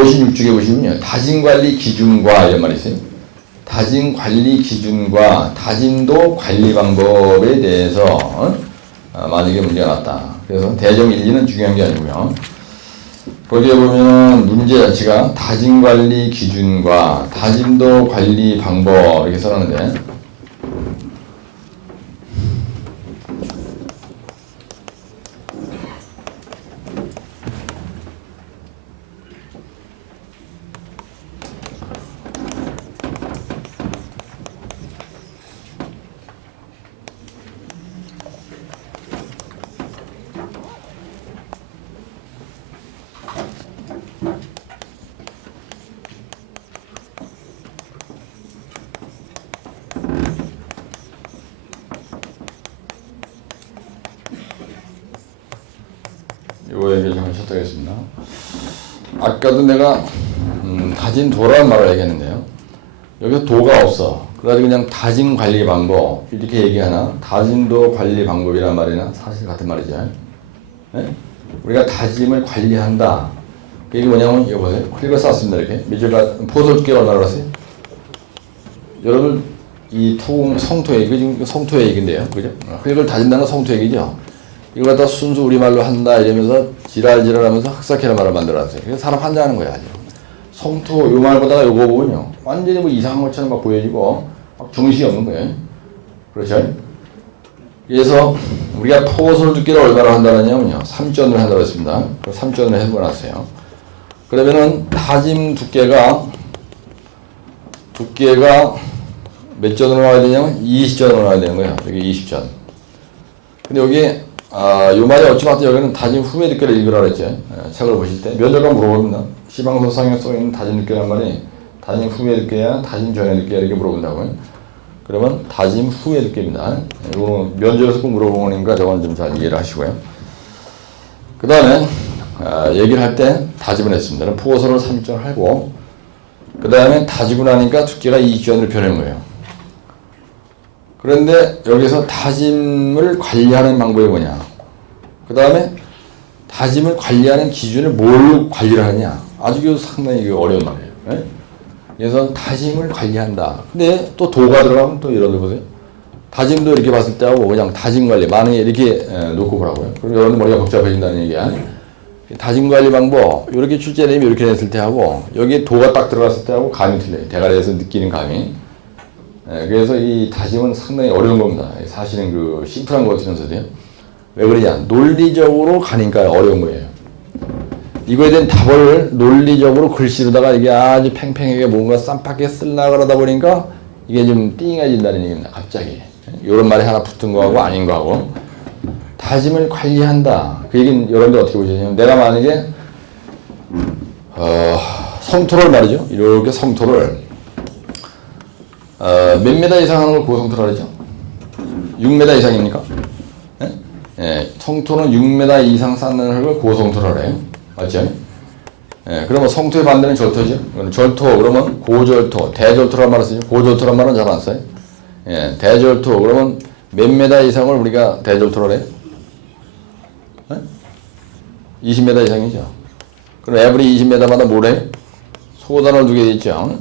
56쪽에 보시면요. 다짐관리 기준과 이런 말이 있어요. 다짐관리 기준과 다짐도 관리 방법에 대해서 만약에 문제가 났다. 그래서 대정 일리는 중요한 게 아니고요. 거기에 보면 문제 자체가 다짐관리 기준과 다짐도 관리 방법 이렇게 써놨는데 요 얘기를 좀 하셔도 되겠습니다. 아까도 내가 다짐도라는 말을 얘기했는데요. 여기서 도가 없어. 그래가지고 그냥 다짐 관리 방법 이렇게 얘기하나? 다짐도 관리 방법이란 말이나 사실 같은 말이죠. 네? 우리가 다짐을 관리한다. 이게 뭐냐면 이거 보세요. 흙을 쌌습니다. 이렇게 미줄가 포솔 두께가 얼마나 그랬어요? 여러분 이 성토 얘기 지금 성토 얘기인데요, 그죠? 흙을 다진다는 건 성토 얘기죠. 이거 갖다 순수 우리말로 한다 이러면서 지랄지랄하면서 흑사케라 말을 만들어놨어요. 그래서 사람 환장하는 거야 아주. 성토 요 말보다가 요거 보면요 완전히 뭐 이상한 것처럼 막 보여지고 막 정신이 없는 거예요. 그렇죠? 그래서 우리가 포솔 두께를 얼마나 한다느냐면요 3전을 한다고 했습니다. 3전을 해보놨어요. 그러면은 다짐 두께가 몇 전으로 나와야 되냐면 20전으로 나와야 되는 거예요. 여기 20전. 근데 여기 요 말이 어찌봤든 여기는 다짐 후의 두께를 읽으라 그랬죠. 책을 보실 때 면접관 물어봅니다. 시방소상에 써있는 다짐 두께란 말이 다짐 후의 두께야 다짐 전의 두께야 이렇게 물어본다고요. 그러면 다짐 후의 두께입니다. 이거 면접에서 꼭 물어보니까 저건 좀 잘 이해를 하시고요. 그 다음에 얘기를 할 때 다짐을 했습니다. 포소를 3전 하고 그 다음에 다지고 나니까 두께가 20전으로 변한 거예요. 그런데 여기서 다짐을 관리하는 방법이 뭐냐? 그 다음에 다짐을 관리하는 기준을 뭘로 관리를 하느냐? 아주 상당히 어려운 말이에요. 네? 그래서 다짐을 관리한다. 근데 또 도가 들어가면 또 이런 거 보세요. 다짐도 이렇게 봤을 때 하고 그냥 다짐 관리 만약에 이렇게 놓고 보라고요. 그럼 여러분 머리가 복잡해진다는 얘기야. 다짐 관리 방법 이렇게 출제되면 이렇게 했을 때 하고 여기에 도가 딱 들어갔을 때 하고 감이 틀려요. 대가리에서 느끼는 감이. 그래서 이 다짐은 상당히 어려운 겁니다. 사실은 그 심플한 것 같으면서도요. 왜 그러냐? 논리적으로 가니까 어려운 거예요. 이거에 대한 답을 논리적으로 글씨로다가 이게 아주 팽팽하게 뭔가 쌈박하게 쓰려고 그러다 보니까 이게 좀 띵해진다는 얘기입니다. 갑자기. 이런 말이 하나 붙은 거하고 아닌 거하고. 다짐을 관리한다. 그 얘기는 여러분들 어떻게 보시냐면 내가 만약에 성토를 말이죠. 이렇게 성토를 몇 메다 이상 하는 걸 고성토라 그러죠? 6m 이상입니까? 네? 예, 성토는 6m 이상 쌓는 흙을 고성토라 그래요. 맞죠? 예, 그러면 성토의 반대는 절토죠? 절토, 그러면 고절토, 대절토란 말을 쓰죠? 고절토란 말은 잘 안 써요. 예, 대절토, 그러면 몇 메다 이상을 우리가 대절토라 그래요? 네? 20m 이상이죠. 그럼 에브리 20m마다 뭘 해요? 소단을 두게 돼 있죠.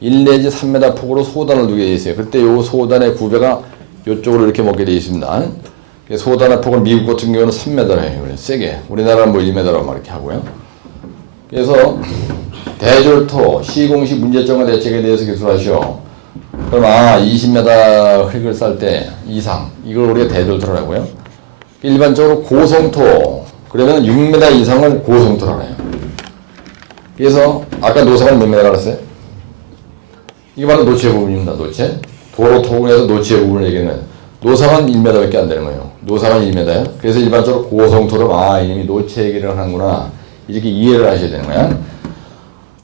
1 내지 3m 폭으로 소단을 두게 돼 있어요. 그때 요 소단의 구배가 이쪽으로 이렇게 먹게 돼 있습니다. 소단의 폭은 미국 같은 경우는 3m를 해요. 세게. 우리나라는 뭐 1m라고 막 이렇게 하고요. 그래서 대졸토 시공식 문제점과 대책에 대해서 기술하시오. 그럼 20m 흙을 쌀 때 이상 이걸 우리가 대졸토라고 하고요. 일반적으로 고성토 그러면 6m 이상을 고성토라고 해요. 그래서 아까 노상은 몇 m라고 했어요? 이게 바로 노체 부분입니다. 노체. 도로 토공에서 노체 부분을 얘기하는 노상은 1m밖에 안 되는 거예요. 노상은 1m예요. 그래서 일반적으로 고성토로 이놈이 노체 얘기를 하는구나 이렇게 이해를 하셔야 되는 거야.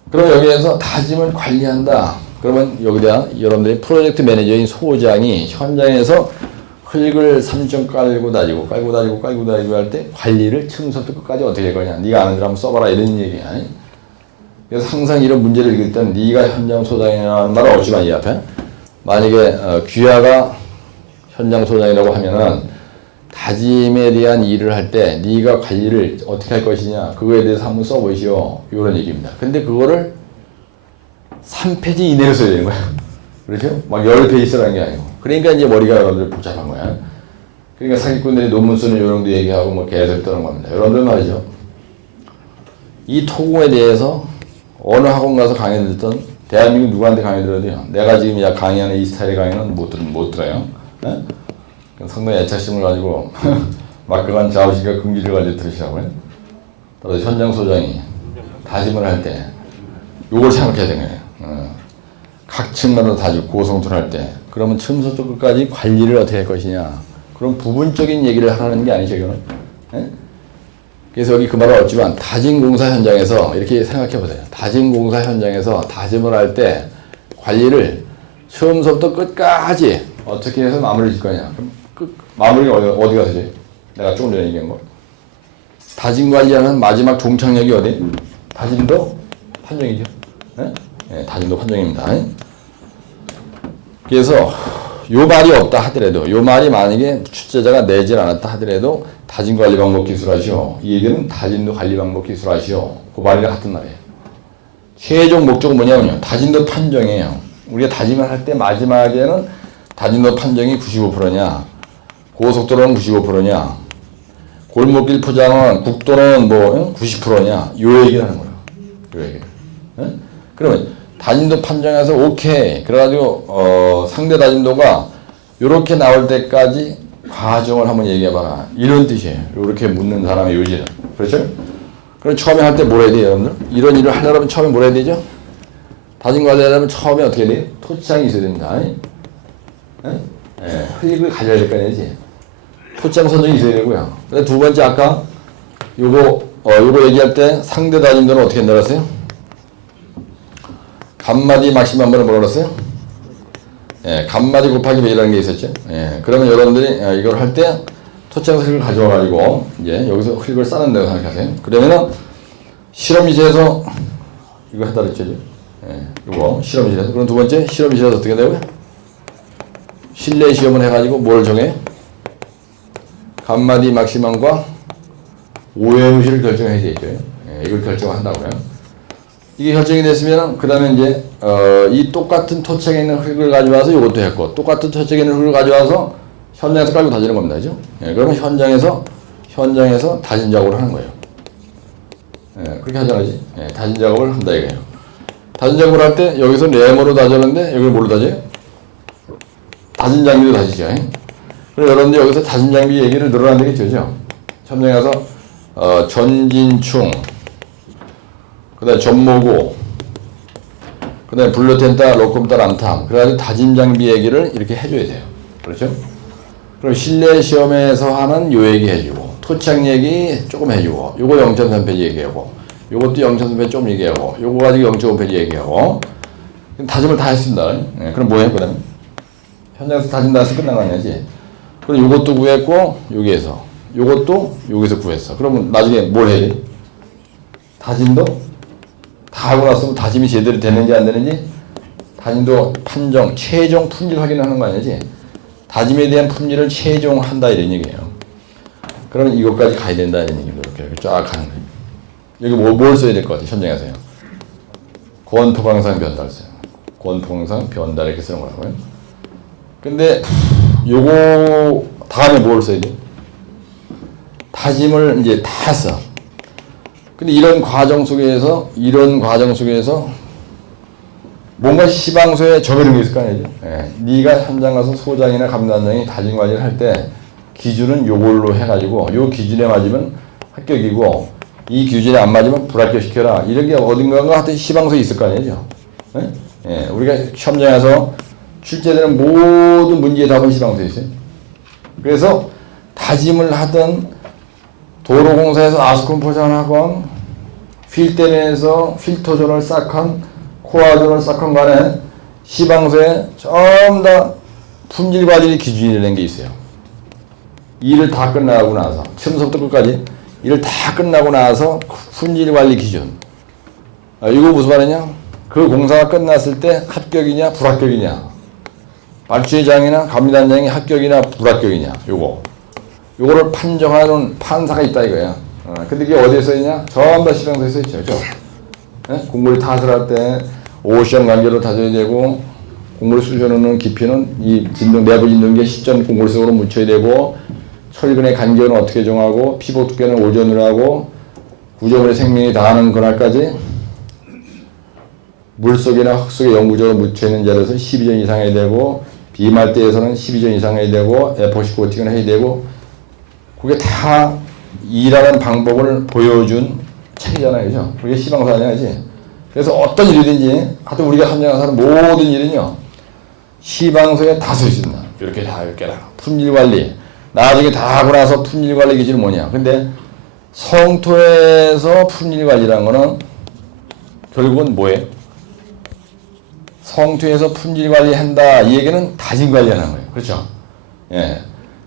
그럼 여기에서 다짐을 관리한다. 그러면 여기다 여러분들이 프로젝트 매니저인 소장이 현장에서 흙을 3점 깔고 다니고 할 때 관리를 처음부터 끝까지 어떻게 할 거냐. 네가 아는 대로 한번 써봐라 이런 얘기야. 그래서 항상 이런 문제를 읽을 때는 네가 현장 소장이라는 말은 없지만 이 앞에 만약에 귀하가 현장 소장이라고 하면은 다짐에 대한 일을 할 때 네가 관리를 어떻게 할 것이냐 그거에 대해서 한번 써보시오. 이런 얘기입니다. 근데 그거를 3페이지 이내로 써야 되는 거야. 그렇죠? 막 10페이지 쓰라는 게 아니고. 그러니까 이제 머리가 여러분들 복잡한 거야. 그러니까 사기꾼들이 논문 쓰는 요령도 얘기하고 뭐 개소리 떠는 겁니다. 여러분들 말이죠. 이 토공에 대해서 어느 학원 가서 강의 듣던 대한민국 누구한테 강의 들어도요. 내가 지금 강의하는 이 스타일의 강의는 못 들어요. 네? 상당히 애착심을 가지고 막강한 자부심과 긍지를 가지고 들으시라고요. 따라서 현장 소장이 다짐을 할 때 요걸 생각해야 되는 거예요. 각 층마다 다지고 고성토를 할 때 그러면 처음부터 끝까지 관리를 어떻게 할 것이냐 그런 부분적인 얘기를 하라는 게 아니죠 이거는. 네? 그래서 여기 그 말을 얻지만 다짐공사 현장에서 이렇게 생각해 보세요. 다짐공사 현장에서 다짐을 할 때 관리를 처음부터 끝까지 어떻게 해서 마무리를 질 거냐. 그럼 마무리가 어디가 되지? 내가 조금 전에 얘기한 거. 다짐 관리하는 마지막 종착역이 어디? 다짐도 판정이죠. 네? 네, 다짐도 판정입니다. 그래서 요 말이 없다 하더라도 요 말이 만약에 출제자가 내질 않았다 하더라도 다짐 관리 방법 기술하시오. 이 얘기는 다짐도 관리 방법 기술하시오. 그 말이랑 같은 말이에요. 최종 목적은 뭐냐면요. 다짐도 판정이에요. 우리가 다짐을 할 때 마지막에는 다짐도 판정이 95%냐 고속도로는 95%냐 골목길 포장은 국도는 뭐 90%냐 요 얘기를 하는 거예요. 요 얘기를. 네? 그러면 다짐도 판정해서 오케이 그래가지고 상대 다짐도가 요렇게 나올 때까지 과정을 한번 얘기해봐라 이런 뜻이에요. 요렇게 묻는 사람의 요지는. 그렇죠? 그럼 처음에 할 때 뭘 해야 돼요 여러분들? 이런 일을 하려면 처음에 뭘 해야 되죠? 다짐 관리하려면 처음에 어떻게 해야 돼요? 토장이 있어야 됩니다. 흙을 가져야 될 거 아니지? 토장 선정이 있어야 되고요. 근데 두 번째 아까 요거 얘기할 때 상대 다짐도는 어떻게 한다고 했어요? 간마디 막시맘번을 뭐라고 했어요? 간마디 곱하기 배이라는 게 있었죠. 그러면 여러분들이 이걸 할 때 토장 흙을 가져와가지고 이제 여기서 흙을 쌓는다고 생각하세요. 그러면은 실험실에서 이거 했다 그랬죠. 이거 실험실에서. 그럼 두 번째 실험실에서 어떻게 된다고요? 실내 시험을 해가지고 뭘 정해? 간마디 막시맘과 오해무실을 결정해야 되죠. 이걸 결정한다고요. 이게 결정이 됐으면 그 다음에 이제 이 똑같은 토착에 있는 흙을 가져와서 이것도 했고 똑같은 토착에 있는 흙을 가져와서 현장에서 깔고 다지는 겁니다. 그죠? 그러면 현장에서 다진 작업을 하는 거예요. 그렇게 하잖아지. 다진 작업을 한다 이거예요. 다진 작업을 할 때 여기서 레모로 다졌는데 여기 뭘로 다져요? 다진 장비로 다지죠. 그럼 여러분들 여기서 다진 장비 얘기를 늘어난 되겠죠. 현장에 가서 전진충 그 다음에 전모고 그 다음에 블루텐타 로컴타 람탐 그래가지고 다진 장비 얘기를 이렇게 해줘야 돼요. 그렇죠? 그럼 실내 시험에서 하는 요 얘기 해주고 토착 얘기 조금 해주고 요거 0.3페이지 얘기하고 요것도 0.3페이지 좀 얘기하고 요거 가지고 0.5페이지 얘기하고 다짐을 다 했습니다. 그럼 뭐 했거든? 현장에서 다짐 다 해서 끝난 거 아니지? 그럼 요것도 구했고 여기에서 요것도 여기서 구했어. 그러면 나중에 뭘 해야 돼? 다짐도 다 하고 났으면 다짐이 제대로 되는지 안 되는지 다짐도 판정, 최종 품질 확인하는 거 아니지? 다짐에 대한 품질을 최종한다 이런 얘기예요. 그러면 이것까지 가야 된다 이런 얘기입니다. 이렇게 쫙 하는 거예요. 여기 뭘 써야 될 것 같아요? 현장에서요. 권토강상 변달 써요. 권토강상 변달 이렇게 쓰는 거라고요. 근데 요거 다음에 뭘 써야 돼요? 다짐을 이제 다 써. 근데 이런 과정 속에서 뭔가 시방소에 정해놓은 게 있을 거 아니죠? 네가 현장 가서 소장이나 감단장이 다짐 관리를 할 때 기준은 요걸로 해가지고 요 기준에 맞으면 합격이고 이 기준에 안 맞으면 불합격시켜라. 이런 게 어딘가가 하여튼 시방소에 있을 거 아니죠? 우리가 시험장에서 출제되는 모든 문제의 답은 시방소에 있어요. 그래서 다짐을 하던 도로공사에서 아스콘 포장하건 필대내에서 필터존을 싹한 코아존을 싹한 간에 시방소에 전부 다 품질관리 기준이라는 게 있어요. 일을 다 끝나고 나서 처음부터 끝까지 일을 다 끝나고 나서 품질관리 기준. 이거 무슨 말이냐? 그 공사가 끝났을 때 합격이냐 불합격이냐 말주회장이나 감리단장이 합격이냐 불합격이냐 요거 요거를 판정하는 판사가 있다 이거야. 근데 이게 어디에 써있냐? 전부 다 시방서에 써있죠. 그죠? 예? 공물이 타설할 때 오션 관계로 다져야 되고, 공물 수준은 깊이는 이 진동, 내부 진동계 시점 공물속으로 묻혀야 되고, 철근의 간격은 어떻게 정하고, 피복 두께는 오전으로 하고, 구조물의 생명이 다하는 그날까지 물속이나 흙속에 영구적으로 묻혀있는 자리에서 12전 이상 해야 되고, 비말대에서는 12전 이상 해야 되고, 에포시 코팅을 해야 되고, 그게 다 일하는 방법을 보여준 책이잖아요. 그죠? 그게 시방사잖아요. 그래서 어떤 일이든지, 하여튼 우리가 함정하는 모든 일은요, 시방서에 다 써 있습니다. 이렇게 다, 이렇게 다. 품질관리. 나중에 다 하고 나서 품질관리 기준은 뭐냐. 근데 성토에서 품질관리라는 거는 결국은 뭐예요? 성토에서 품질관리 한다. 이 얘기는 다짐관리하는 거예요. 그렇죠? 예.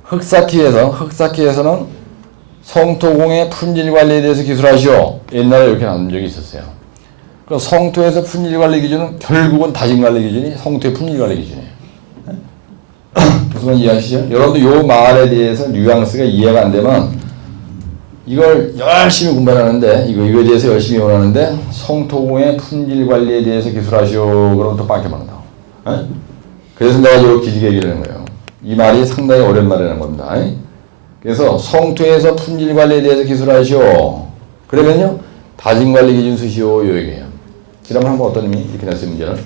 흑사키에서는 성토공의 품질관리에 대해서 기술하시오. 옛날에 이렇게 나온 적이 있었어요. 그 성토에서 품질관리 기준은 결국은 다짐관리 기준이 성토의 품질관리 기준이에요. 무슨 말인지 이해하시죠? 여러분도 요 말에 대해서 뉘앙스가 이해가 안 되면 이걸 열심히 공부하는데 이거에 대해서 열심히 원하는데 성토공의 품질관리에 대해서 기술하시오. 그러면 또 빵개 맞는다고. 그래서 내가 요 기지개 얘기를 하는 거예요. 이 말이 상당히 어려운 말이라는 겁니다. 그래서 성토에서 품질관리에 대해서 기술하시오. 그러면요 다짐관리 기준 쓰시오. 요 얘기예요. 지난번 한번 어떤 놈이 이렇게 냈어요. 문제를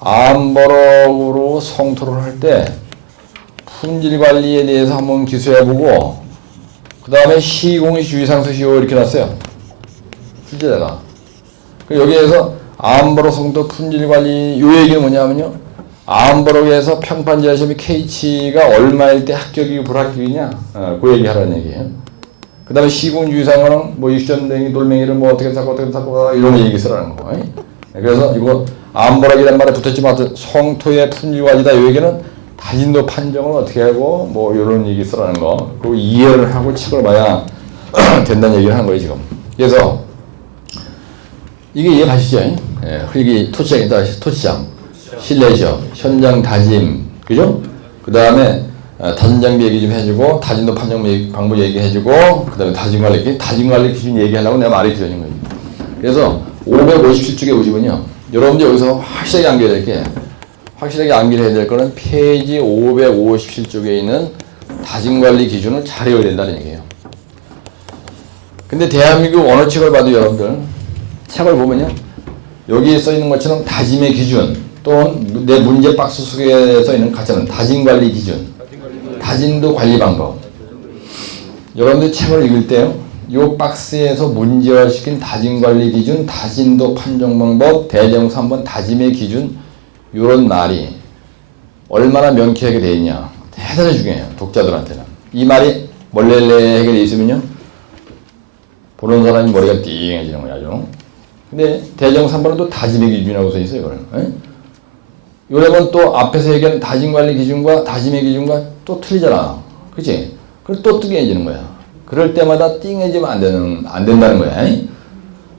암버럭으로 성토를 할 때 품질관리에 대해서 한번 기술해보고 그 다음에 시공의 주의사항 쓰시오. 이렇게 놨어요. 실제다가 여기에서 암버럭 성토 품질관리 요 얘기는 뭐냐면요 암버럭에서 평판제한 시험이 K치가 얼마일 때 합격이고 불합격이냐 그 얘기 하라는 얘기예요. 그 다음에 시공주의사항은 뭐 육전댕이 돌멩이를 뭐 어떻게 잡고 이런 얘기 쓰라는 거. 그래서 이거 암버럭이란 말에 붙었지만 성토의 품질관리다 이 얘기는 다진도 판정을 어떻게 하고 뭐 이런 얘기 쓰라는 거. 그리고 이해를 하고 책을 봐야 된다는 얘기를 하는 거예요 지금. 그래서 이게 이해 가시죠? 흙이 토치장이다. 토치장, 실내시험, 현장 다짐, 그죠? 그 다음에 다짐 장비 얘기 좀 해주고 다짐도 판정 방법 얘기해주고 그 다음에 다짐관리 기준 얘기하려고 내가 말이 드리는 거예요. 그래서 557쪽에 보시면요, 여러분들 여기서 확실하게 암기해야 될 게, 확실하게 암기해야 될 거는 페이지 557쪽에 있는 다짐관리 기준을 잘 외워야 된다는 얘기예요. 근데 대한민국 언어책을 봐도 여러분들 책을 보면요, 여기에 써 있는 것처럼 다짐의 기준 또는 내 문제 박스 속에 써 있는 가짜는 다짐관리 기준, 다짐도 관리 방법. 여러분들 책을 읽을 때요, 이 박스에서 문제화시킨 다짐관리 기준, 다짐도 판정 방법, 대정사 한번 다짐의 기준, 이런 말이 얼마나 명쾌하게 되어 있냐. 대단히 중요해요. 독자들한테는. 이 말이 멀레레하게 되어 있으면요, 보는 사람이 머리가 띵해지는 거야. 아주. 근데 대정사 3번은 또 다짐의 기준이라고 써 있어요. 이거는. 요래면 또 앞에서 얘기하는 다짐관리 기준과 다짐의 기준과 또 틀리잖아. 그치? 그래서 또 띵해지는 거야. 그럴 때마다 띵해지면 안 된다는 거야.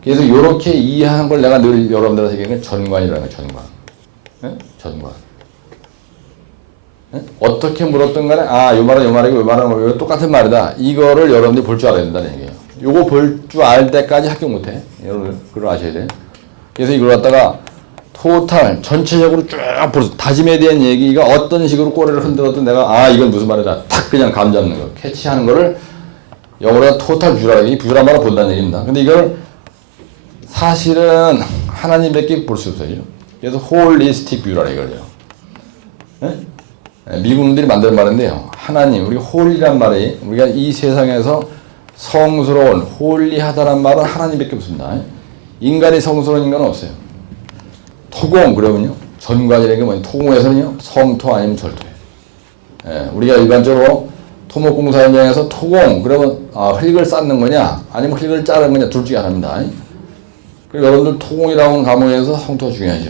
그래서 요렇게 이해하는 걸 내가 늘 여러분들한테 얘기하는 전관이라는 거야. 전관. 전관. 어떻게 물었던 간에 요 말은 요 말이고 요 말은 요 똑같은 말이다. 이거를 여러분들이 볼 줄 알아야 된다는 얘기예요. 요거 볼 줄 알 때까지 합격 못해. 여러분 그걸 아셔야 돼. 그래서 이걸 갖다가 토탈 전체적으로 쭉 다짐에 대한 얘기가 어떤 식으로 꼬리를 흔들어도 내가 이건 무슨 말이다 탁 그냥 감 잡는 거, 캐치하는 거를 영어로 토탈 뷰라, 이 뷰란 말을 본다는 얘기입니다. 근데 이걸 사실은 하나님밖에 볼 수 없어요. 그래서 홀리스틱 뷰라 이거죠. 미국인들이 만든 말인데요, 하나님, 우리가 홀리란 말이, 우리가 이 세상에서 성스러운 홀리하다란 말은 하나님밖에 없습니다. 인간이 성스러운 인간은 없어요. 토공 그러면요, 전관이라는 게 뭐냐, 토공에서는요 성토 아니면 절토예요. 우리가 일반적으로 토목공사 현장에서 토공 그러면 흙을 쌓는 거냐 아니면 흙을 자르는 거냐 둘 중에 하나입니다. 그리고 여러분들 토공이라고 하는 과목에서 성토가 중요하죠.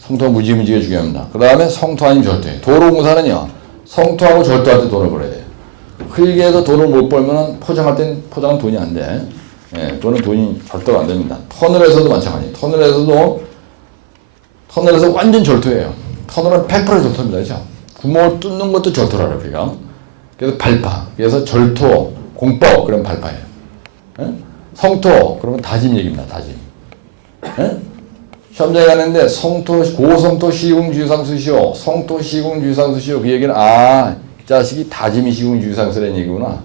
성토가 무지무지하게 중요합니다. 그 다음에 성토 아니면 절토예요. 도로공사는요 성토하고 절토할 때 돈을 벌어야 돼요. 흙에서 돈을 못 벌면 포장할 땐 포장은 돈이 안 돼. 돈은 돈이 절도가 안 됩니다. 터널에서도 마찬가지예요. 터널에서 완전 절토예요. 터널은 100% 절토입니다. 그렇죠? 구멍을 뚫는 것도 절토라고 우리가. 그래서 발파. 그래서 절토, 공법, 그러면 발파예요. 예? 성토, 그러면 다짐 얘기입니다. 다짐. 예? 시험장에 갔는데 성토, 고성토 시궁 주상수시오. 성토 시궁 주상수시오. 그 얘기는 이 자식이 다짐이 시궁 주상수라는 얘기구나.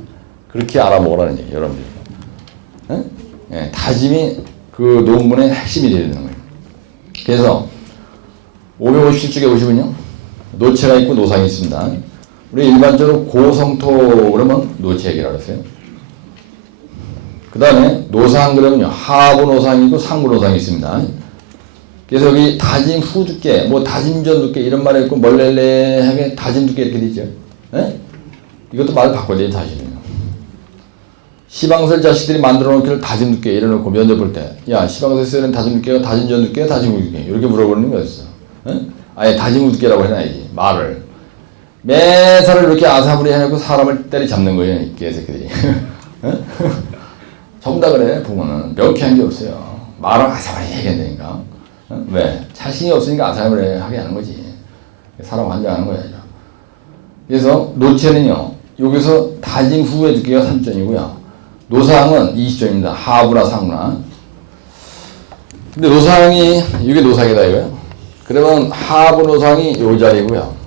그렇게 알아먹으라는 얘기, 여러분들. 예? 예, 다짐이 그 논문의 핵심이 되는 거예요. 그래서 557쪽에 보시면요. 노체가 있고 노상이 있습니다. 우리 일반적으로 고성토 그러면 노체 얘기라고 했어요. 그 다음에 노상 그러면요. 하부 노상이고 상부 노상이 있습니다. 그래서 여기 다짐 후 두께, 뭐 다짐 전 두께 이런 말이 있고 멀렐레하게 다짐 두께 이렇게 되죠. 예? 이것도 말을 바꿔야 돼요, 사실은요. 시방설 자식들이 만들어 놓기를 다짐 두께 이래놓고 면접 볼 때, 야, 시방설 쓰는 다짐 두께가 다짐 전 두께가 다짐 후 두께 이렇게 물어보는 게 어딨어? 예? 아예 다짐 후 두께라고 해놔야지, 말을. 매사를 이렇게 아사부리 해놓고 사람을 때리잡는 거예요, 이 개새끼들이. 전부 다 그래, 부모는. 명쾌한 게 없어요. 말을 아사부리 얘기한다니까. 왜? 자신이 없으니까 아사부리 하게 하는 거지. 사람 환장하는 거야죠. 그래서 노체는요, 여기서 다짐 후의 두께가 3점이고요. 노상은 20점입니다. 하부나 상부나. 근데 노상이, 이게 노상이다 이거예요. 그러면 하부 노상이 요 자리고요.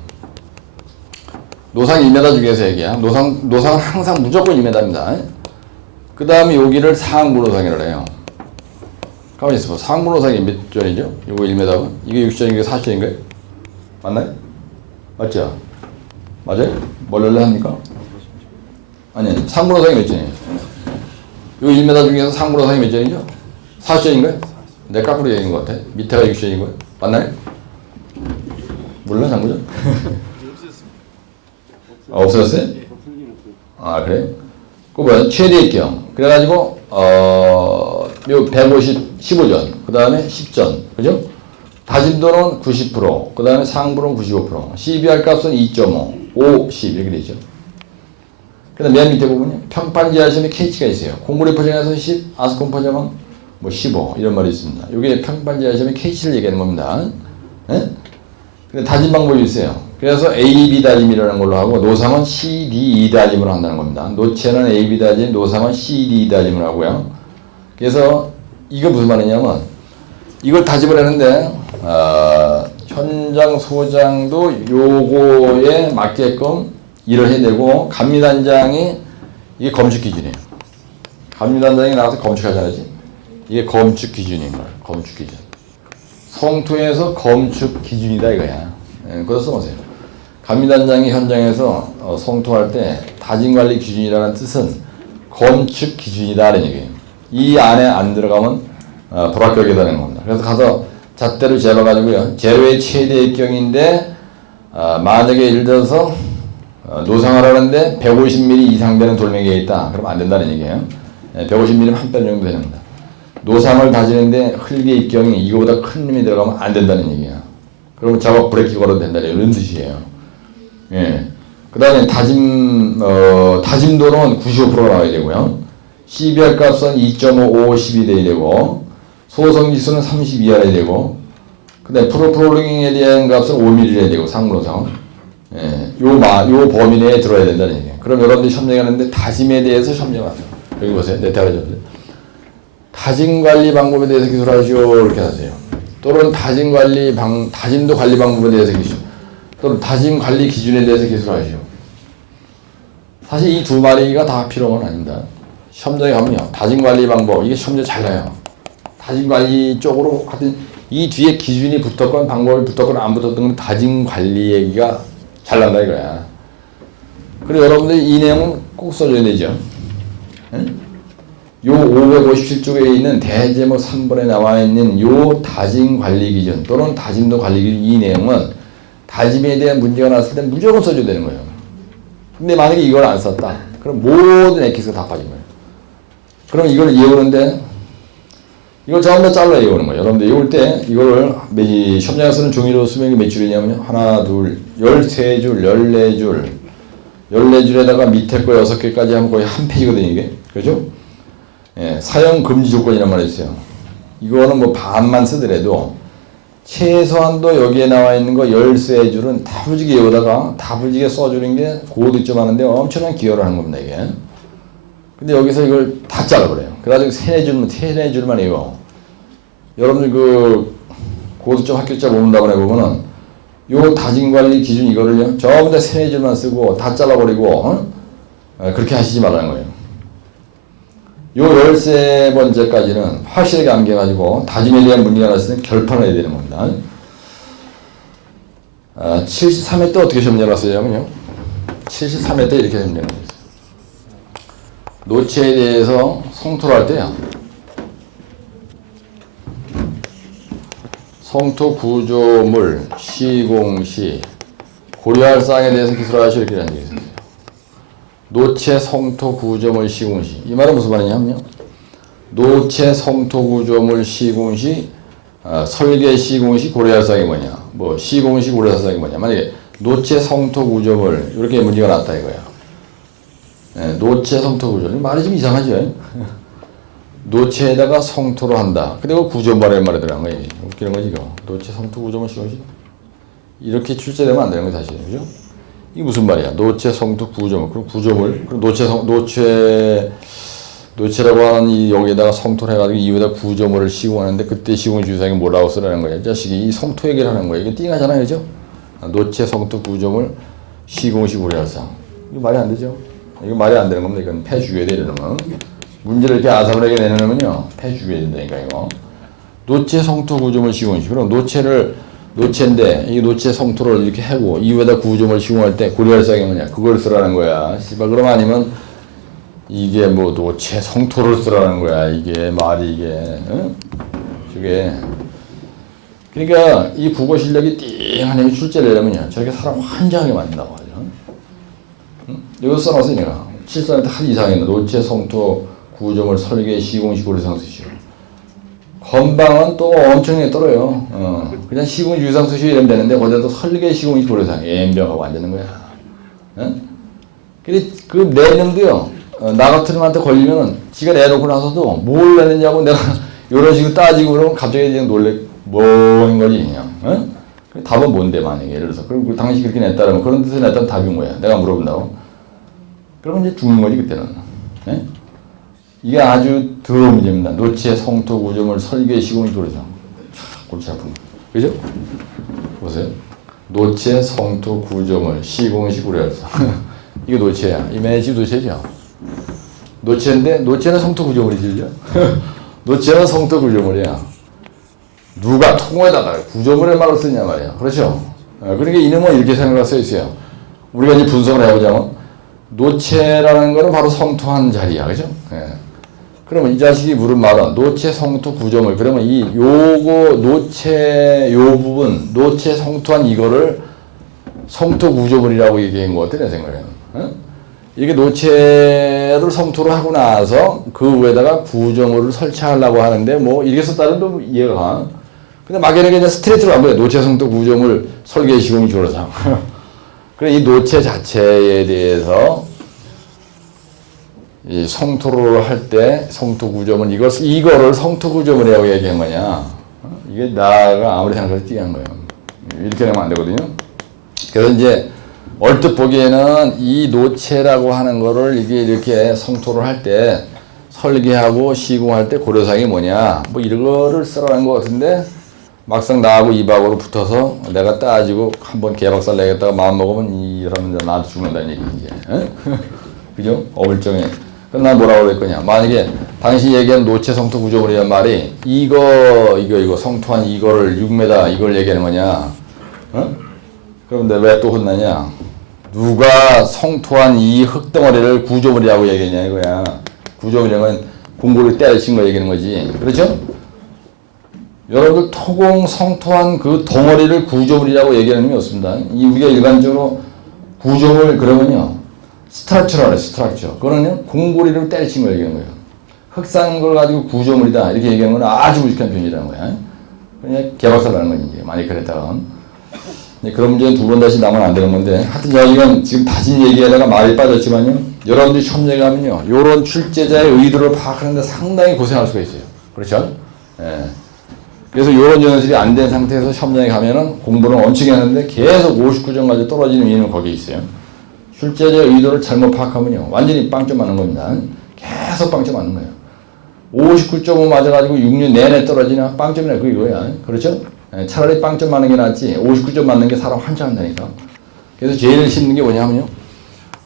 노상 1m 중에서 얘기야. 노상은 항상 무조건 2m입니다. 그 다음에 여기를 상부 노상이라고 해요. 가만히 있어봐. 상부 노상이 몇 점이죠? 이거 1m고. 이게 60점인가요? 이게 40점인가요? 맞나요? 맞죠? 맞아요? 뭘로 합니까? 아니, 상부 노상이 몇 점이에요? 이거 1m 중에서 상부 노상이 몇 점이죠? 40점인가요? 내 까꾸로 얘기한 것 같아. 밑에가 60점인 거예요? 맞나요? 몰라, 상부죠? 없어졌어요? 그래요? 그 뭐야? 최대 입경. 그래가지고, 요 150, 15전. 그 다음에 10전. 그죠? 다짐도는 90%. 그 다음에 상부는 95%. CBR 값은 2.5, 5, 10. 이렇게 되죠. 그 다음 맨 밑에 보면요. 평판지하 시험에 K치가 있어요. 공부리 포장에서 10, 아스콘 포장은 뭐 15. 이런 말이 있습니다. 이게 평판지하 시험에 K치를 얘기하는 겁니다. 예? 근데 다짐 방법이 있어요. 그래서 AB 다짐이라는 걸로 하고 노상은 CD 다짐으로 한다는 겁니다. 노체는 AB 다짐, 노상은 CD 다짐을 하고요. 그래서 이거 무슨 말이냐면 이걸 다짐을 하는데 현장 소장도 요거에 맞게끔 일을 해내고 감리단장이 이게 검측 기준이에요. 감리단장이 나와서 검측하잖아요. 이게 검측 기준인 거예요. 검측 기준. 성토에서 검측 기준이다 이거야. 그거 써보세요. 감리단장이 현장에서 성토할 때 다짐관리 기준이라는 뜻은 검측 기준이다라는 얘기예요. 이 안에 안 들어가면 불합격이라는 겁니다. 그래서 가서 잣대를 재봐가지고요. 재료의 최대 입경인데 만약에 예를 들어서 노상을 하는데 150mm 이상 되는 돌멩이가 있다. 그러면 안 된다는 얘기예요. 150mm면 한 뼘 정도 되는 겁니다. 노상을 다지는데 흙의 입경이 이거보다 큰 놈이 들어가면 안 된다는 얘기야. 그러면 작업 브레이크 걸어도 된다는 이런 뜻이에요. 예. 그 다음에 다짐도는 95%가 나와야 되고요. CBR 값은 2.5, 5, 10이 돼야 되고, 소성지수는 30 이하야 되고, 그 다음에 프로프롤링에 대한 값은 5mm 해야 되고, 상무노상. 예. 요 범위 내에 들어야 된다는 얘기예요. 그럼 여러분들이 점령하는데 다짐에 대해서 점령하세요. 여기 보세요. 네타라졌는데. 다짐 관리 방법에 대해서 기술하시오. 이렇게 하세요. 또는 다짐도 관리 방법에 대해서 기술. 또는 다짐 관리 기준에 대해서 기술하시오. 사실 이 두 마리가 다 필요한 건 아닙니다. 시험장에 가면요. 다짐 관리 방법. 이게 시험장에 잘 나요. 다짐 관리 쪽으로 하여튼 이 뒤에 기준이 붙었건 방법이 붙었건 안 붙었던 건 다짐 관리 얘기가 잘 난다 이거야. 그리고 여러분들이 이 내용은 꼭 써줘야 되죠. 응? 요 557쪽에 있는 대제목 3번에 나와 있는 요 다짐 관리 기준 또는 다짐도 관리 기준 이 내용은 다짐에 대한 문제가 났을 때 무조건 써줘야 되는 거예요. 근데 만약에 이걸 안 썼다. 그럼 모든 엑기스가 다 빠진 거예요. 그럼 이걸 이해오는데 이걸 전부 다 잘라 이해오는 거예요. 여러분들 이해올 때 이거를 시험장에 쓰는 종이로 수명이 몇 줄이냐면요. 하나, 둘, 13줄, 14줄 14줄에다가 밑에 거 6개까지 하면 거의 한 페이지거든요. 이게. 그죠? 예, 사용 금지 조건이란 말이 있어요. 이거는 뭐 반만 쓰더라도 최소한도 여기에 나와 있는 거 13줄은 다부지게 여기다가 다부지게 써주는 게 고득점 하는데 엄청난 기여를 하는 겁니다, 이게. 근데 여기서 이걸 다 잘라버려요. 그래가지고 세네 줄만 외워. 여러분들 그 고득점 학교자 모른다고 해보면은 요 다진관리 기준 이거를요, 전부 다 세네 줄만 쓰고 다 잘라버리고, 그렇게 하시지 말라는 거예요. 요 13번째까지는 확실하게 암기해가지고 다짐에 대한 문제가 났을 때 결판을 해야 되는 겁니다. 73회 때 어떻게 시험 내봤어요? 73회 때 이렇게 시험 내는 거예요. 노체에 대해서 성토를 할 때요. 성토 구조물, 시공시, 고려할 사항에 대해서 기술을 하시오 이렇게 하는 게 있어요. 노체 성토 구조물 시공시. 이 말은 무슨 말이냐면요. 노체 성토 구조물 시공시, 설계 시공시 고려할 사항이 뭐냐. 뭐 시공시 고려할 사항이 뭐냐. 만약에 노체 성토 구조물 이렇게 문제가 났다 이거야. 노체 성토 구조물 말이 좀 이상하죠. 노체에다가 성토를 한다. 그리고 구조물에 말이 들어간 거야. 웃기는 거지 이거. 노체 성토 구조물 시공시. 이렇게 출제되면 안 되는 거야 사실. 그죠? 이게 무슨 말이야? 노체, 성토, 구조물. 그럼 구조물. 그럼 노체라고 하는 이 여기에다가 성토를 해가지고 이유에다 구조물을 시공하는데 그때 시공 주사에 뭐라고 쓰라는 거야? 이 자식이 이 성토 얘기를 하는 거야. 이게 띵하잖아요. 그죠? 노체, 성토, 구조물, 시공시 고려할상. 이거 말이 안 되죠? 이거 말이 안 되는 겁니다. 이건 패 죽여야 돼, 이러면. 문제를 이렇게 아사불하게 내놓으면요. 패 죽여야 된다니까, 이거. 노체, 성토, 구조물, 시공시. 그럼 노체인데 이 노체 성토를 이렇게 하고 이후에다 구조물 시공할 때 고려할 사항이 뭐냐 그걸 쓰라는 거야. 씨발 그럼 아니면 이게 뭐 노체 성토를 쓰라는 거야. 이게 말이 이게 응? 저게 그러니까 이 국어 실력이 띵하니 출제를 하면요 저렇게 사람 환장하게 만든다고 하죠. 응? 여기서 써놨어요 내가 7사한테 한 이상했나 노체 성토 구조물 설계 시공시 고려상 수시로. 건방은 또 엄청나게 떨어요. 그냥 시공 유상 수시 이러면 되는데 거기다 설계 시공이 고려상 애인병하고 안 되는 거야. 근데 그 내년도요. 나 같은 놈한테 걸리면은 지가 내놓고 나서도 뭘 내느냐고 내가 이런 식으로 따지고 그러면 갑자기 그냥 놀래 뭐인 거지 그냥. 답은 뭔데 만약에 예를 들어서 그럼 당신이 그렇게 냈다라면 그런 뜻을 냈다면 답이 뭐야? 내가 물어본다고. 그러면 이제 죽는 거지 그때는. 이게 아주 더러운 문제입니다. 노체, 성토, 구조물, 설계, 시공이 그러죠. 골치 아픈 거. 그죠? 보세요. 노체, 성토, 구조물, 시공시 고려할사. 이거 노체야. 이 매집 노체죠. 노체인데 노체는 성토 구조물이지, 그죠? 노체는 성토 구조물이야. 누가 통에다가 구조물의 말을 쓰냐 말이야. 그렇죠? 그러니까 이놈은 이렇게 생각을 써 있어요. 우리가 이제 분석을 해보자면 노체라는 거는 바로 성토한 자리야, 그죠? 그러면 이 자식이 물은 말은 노체, 성토, 구조물. 그러면 이 요거 노체 요 부분 노체 성토한 이거를 성토 구조물이라고 얘기한 것 같아 내 생각에는. 이게 노체를 성토로 하고 나서 그 위에다가 구조물을 설치하려고 하는데 뭐 이렇게 썼다는 또 이해가 가. 근데 막연하게 그냥 스트레이트로 한 거예요. 노체, 성토, 구조물, 설계, 시공, 조로상. 그래 이 노체 자체에 대해서 이 성토를 할 때 성토 구조물 이거를 성토 구조물이라고 얘기한 거냐? 이게 나가 아무리 생각해도 띵한 거예요. 이렇게 하면 안 되거든요. 그래서 이제 얼뜻 보기에는 이 노체라고 하는 거를 이게 이렇게 성토를 할 때 설계하고 시공할 때 고려사항이 뭐냐? 뭐 이런 거를 쓰라는 것 같은데 막상 나하고 입하고로 붙어서 내가 따지고 한번 개박살 내겠다가 마음 먹으면 이 사람은 나한테 죽는다는 얘기지. 그죠? 어물쩡해. 그럼 난 뭐라고 그럴 거냐. 만약에 당신이 얘기한 노체 성토 구조물이란 말이 이거 성토한 이거를 6m 이걸 얘기하는 거냐. 그럼 내가 왜 또 혼나냐. 누가 성토한 이 흙덩어리를 구조물이라고 얘기했냐 이거야. 구조물이라면 공고를 때려친 거 얘기하는 거지. 그렇죠? 여러분들 토공 성토한 그 덩어리를 구조물이라고 얘기하는 게 없습니다. 우리가 일반적으로 구조물 그러면요. 스트럭처라고 해요. 스트럭처. 그거는 공고리를 때려친 거 얘기하는 거예요. 흙산 걸 가지고 구조물이다. 이렇게 얘기하는 건 아주 무식한 표현이라는 거야. 그냥 개박살 나는 거지. 이제. 만약 그랬다가. 그런 문제는 두 번 다시 나면 안 되는 건데. 하여튼 이건 지금 다시 얘기하다가 말이 빠졌지만요. 여러분들이 처음 얘기하면요. 요런 출제자의 의도를 파악하는데 상당히 고생할 수가 있어요. 그렇죠? 예. 그래서 이런 연습이 안 된 상태에서 시험장에 가면은 공부를 엄청 하는데 계속 59점까지 떨어지는 이유는 거기에 있어요. 출제자의 의도를 잘못 파악하면요. 완전히 빵점 맞는 겁니다. 계속 빵점 맞는 거예요. 59.5 맞아가지고 6년 내내 떨어지나 빵점이나 그거야. 그렇죠? 차라리 빵점 맞는 게 낫지 59점 맞는 게 사람 환장한다니까. 그래서 제일 힘든 게 뭐냐면요.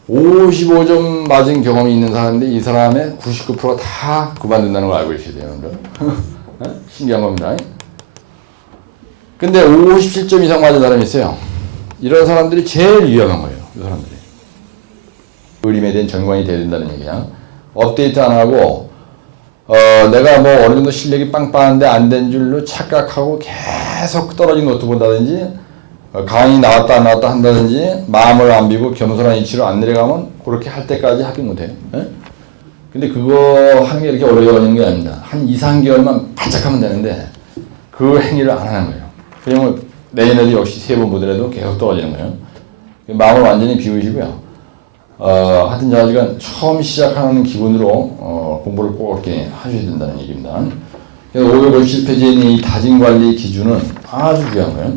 55점 맞은 경험이 있는 사람인데 이 사람의 99%가 다 그만둔다는 걸 알고 계셔야 돼요. 신기한 겁니다. 근데 57점 이상 맞은 사람이 있어요. 이런 사람들이 제일 위험한 거예요. 이 사람들이. 그림에 대한 전관이 돼야 된다는 얘기야. 업데이트 안 하고 내가 뭐 어느 정도 실력이 빵빵한데 안 된 줄로 착각하고 계속 떨어진 것도 본다든지 강의 나왔다 안 나왔다 한다든지 마음을 안 비고 겸손한 이치로 안 내려가면 그렇게 할 때까지 합격 못해요. 근데 그거 하는 게 이렇게 오래 걸리는 게 아닙니다. 한 2, 3개월만 바짝 하면 되는데 그 행위를 안 하는 거예요. 그러면 내년에도 역시 3번 보더라도 계속 떨어지는 거예요. 마음을 완전히 비우시고요. 하여튼 자지간 처음 시작하는 기분으로 공부를 꼭 이렇게 하셔야 된다는 얘기입니다. 557페이지에 있는 이 다짐관리 기준은 아주 중요한 거예요.